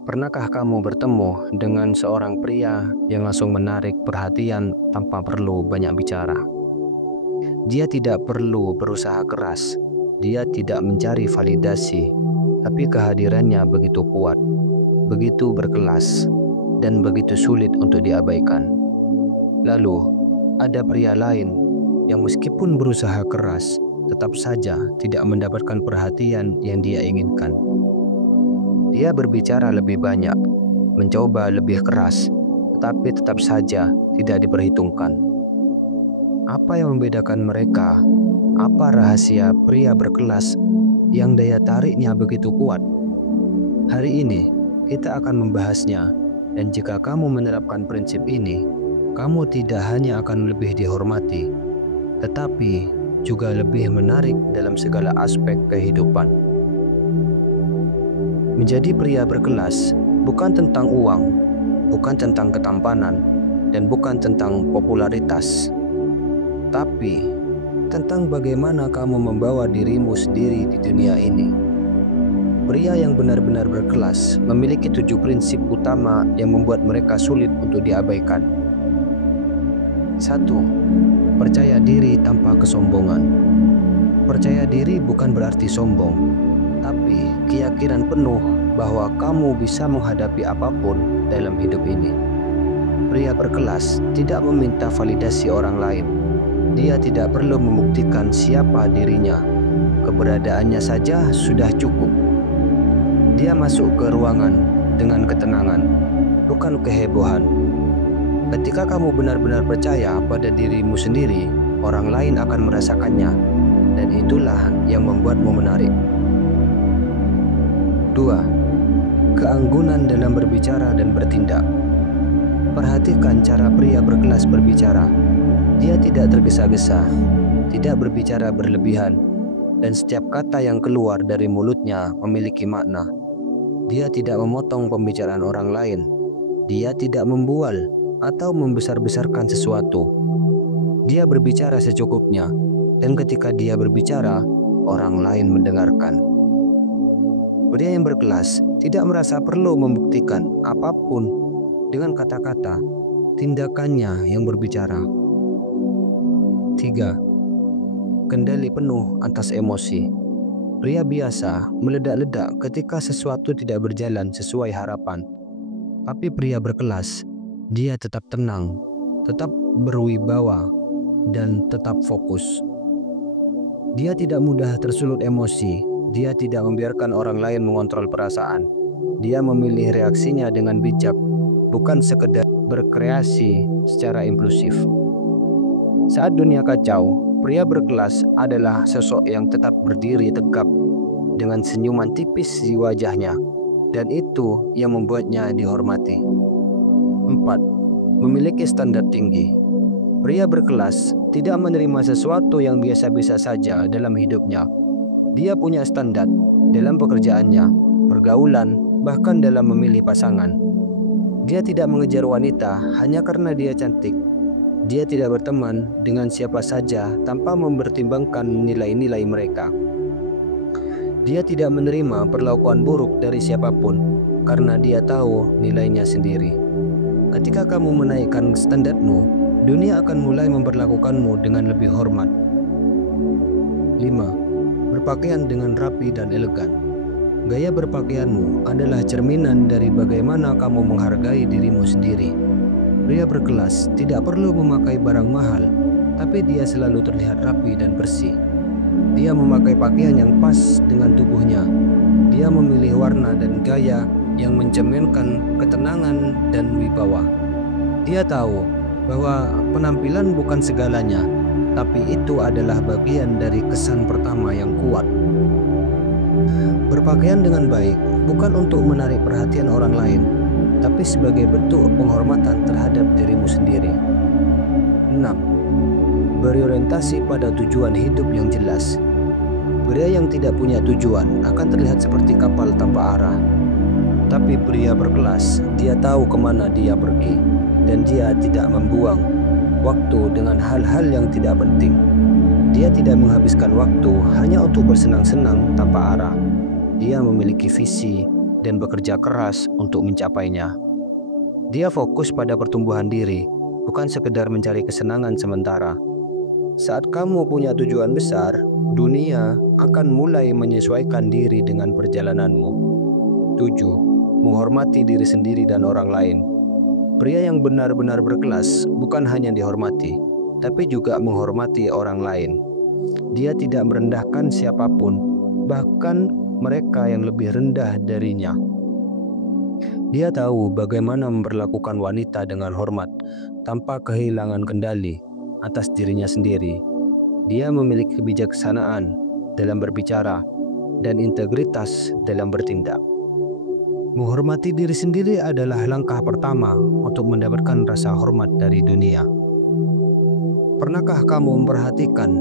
Pernahkah kamu bertemu dengan seorang pria yang langsung menarik perhatian tanpa perlu banyak bicara? Dia tidak perlu berusaha keras, dia tidak mencari validasi, tapi kehadirannya begitu kuat, begitu berkelas, dan begitu sulit untuk diabaikan. Lalu, ada pria lain yang meskipun berusaha keras, tetap saja tidak mendapatkan perhatian yang dia inginkan. Dia berbicara lebih banyak, mencoba lebih keras, tetapi tetap saja tidak diperhitungkan. Apa yang membedakan mereka? Apa rahasia pria berkelas yang daya tariknya begitu kuat? Hari ini kita akan membahasnya, dan jika kamu menerapkan prinsip ini, kamu tidak hanya akan lebih dihormati, tetapi juga lebih menarik dalam segala aspek kehidupan. Menjadi pria berkelas bukan tentang uang, bukan tentang ketampanan, dan bukan tentang popularitas, tapi tentang bagaimana kamu membawa dirimu sendiri di dunia ini. Pria yang benar-benar berkelas memiliki 7 prinsip utama yang membuat mereka sulit untuk diabaikan. 1. Percaya diri tanpa kesombongan. Percaya diri bukan berarti sombong, tapi keyakinan penuh bahwa kamu bisa menghadapi apapun dalam hidup ini. Pria berkelas tidak meminta validasi orang lain. Dia tidak perlu membuktikan siapa dirinya. Keberadaannya saja sudah cukup. Dia masuk ke ruangan dengan ketenangan, bukan kehebohan. Ketika kamu benar-benar percaya pada dirimu sendiri, orang lain akan merasakannya, dan itulah yang membuatmu menarik. 2. Keanggunan dalam berbicara dan bertindak. Perhatikan cara pria berkelas berbicara. Dia tidak tergesa-gesa, tidak berbicara berlebihan, dan setiap kata yang keluar dari mulutnya memiliki makna. Dia tidak memotong pembicaraan orang lain. Dia tidak membual atau membesar-besarkan sesuatu. Dia berbicara secukupnya, dan ketika dia berbicara, orang lain mendengarkan. Pria yang berkelas tidak merasa perlu membuktikan apapun dengan kata-kata, tindakannya yang berbicara. 3. Kendali penuh atas emosi. Pria biasa meledak-ledak ketika sesuatu tidak berjalan sesuai harapan. Tapi pria berkelas, dia tetap tenang, tetap berwibawa, dan tetap fokus. Dia tidak mudah tersulut emosi. Dia tidak membiarkan orang lain mengontrol perasaan. Dia memilih reaksinya dengan bijak, bukan sekedar berkreasi secara impulsif. Saat dunia kacau, pria berkelas adalah sosok yang tetap berdiri tegap dengan senyuman tipis di wajahnya, dan itu yang membuatnya dihormati. 4. Memiliki standar tinggi. Pria berkelas tidak menerima sesuatu yang biasa-biasa saja dalam hidupnya. Dia punya standar dalam pekerjaannya, pergaulan, bahkan dalam memilih pasangan. Dia tidak mengejar wanita hanya karena dia cantik. Dia tidak berteman dengan siapa saja tanpa mempertimbangkan nilai-nilai mereka. Dia tidak menerima perlakuan buruk dari siapapun karena dia tahu nilainya sendiri. Ketika kamu menaikkan standarmu, dunia akan mulai memperlakukanmu dengan lebih hormat. 5. Berpakaian dengan rapi dan elegan. Gaya berpakaianmu adalah cerminan dari bagaimana kamu menghargai dirimu sendiri. Pria berkelas tidak perlu memakai barang mahal, tapi dia selalu terlihat rapi dan bersih. Dia memakai pakaian yang pas dengan tubuhnya. Dia memilih warna dan gaya yang mencerminkan ketenangan dan wibawa. Dia tahu bahwa penampilan bukan segalanya, tapi itu adalah bagian dari kesan pertama yang kuat. Berpakaian dengan baik bukan untuk menarik perhatian orang lain, tapi sebagai bentuk penghormatan terhadap dirimu sendiri. 6. Berorientasi pada tujuan hidup yang jelas. Pria yang tidak punya tujuan akan terlihat seperti kapal tanpa arah. Tapi pria berkelas, dia tahu kemana dia pergi, dan dia tidak membuang waktu dengan hal-hal yang tidak penting. Dia tidak menghabiskan waktu hanya untuk bersenang-senang tanpa arah. Dia memiliki visi, dan bekerja keras untuk mencapainya. Dia fokus pada pertumbuhan diri, bukan sekedar mencari kesenangan sementara. Saat kamu punya tujuan besar, dunia akan mulai menyesuaikan diri dengan perjalananmu. 7. Menghormati diri sendiri dan orang lain. Pria yang benar-benar berkelas bukan hanya dihormati, tapi juga menghormati orang lain. Dia tidak merendahkan siapapun, bahkan mereka yang lebih rendah darinya. Dia tahu bagaimana memperlakukan wanita dengan hormat, tanpa kehilangan kendali atas dirinya sendiri. Dia memiliki kebijaksanaan dalam berbicara dan integritas dalam bertindak. Menghormati diri sendiri adalah langkah pertama untuk mendapatkan rasa hormat dari dunia. Pernahkah kamu memperhatikan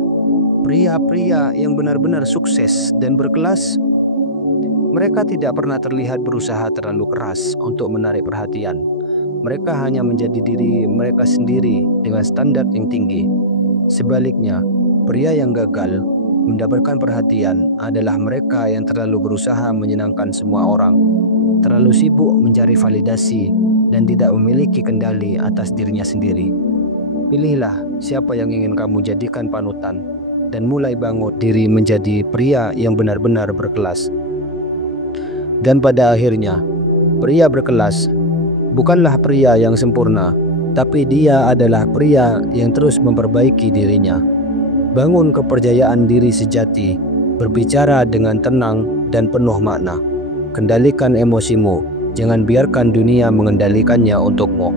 pria-pria yang benar-benar sukses dan berkelas? Mereka tidak pernah terlihat berusaha terlalu keras untuk menarik perhatian. Mereka hanya menjadi diri mereka sendiri dengan standar yang tinggi. Sebaliknya, pria yang gagal mendapatkan perhatian adalah mereka yang terlalu berusaha menyenangkan semua orang, terlalu sibuk mencari validasi, dan tidak memiliki kendali atas dirinya sendiri. Pilihlah siapa yang ingin kamu jadikan panutan, dan mulai bangun diri menjadi pria yang benar-benar berkelas. Dan pada akhirnya, pria berkelas bukanlah pria yang sempurna, tapi dia adalah pria yang terus memperbaiki dirinya. Bangun kepercayaan diri sejati, berbicara dengan tenang dan penuh makna. Kendalikan emosimu, jangan biarkan dunia mengendalikannya untukmu.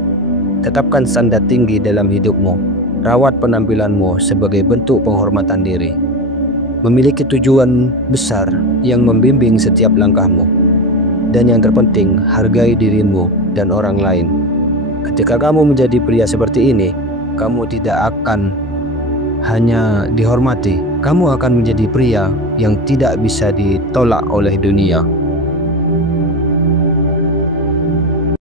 Tetapkan standar tinggi dalam hidupmu. Rawat penampilanmu sebagai bentuk penghormatan diri. Memiliki tujuan besar yang membimbing setiap langkahmu. Dan yang terpenting, hargai dirimu dan orang lain. Ketika kamu menjadi pria seperti ini, kamu tidak akan hanya dihormati, kamu akan menjadi pria yang tidak bisa ditolak oleh dunia.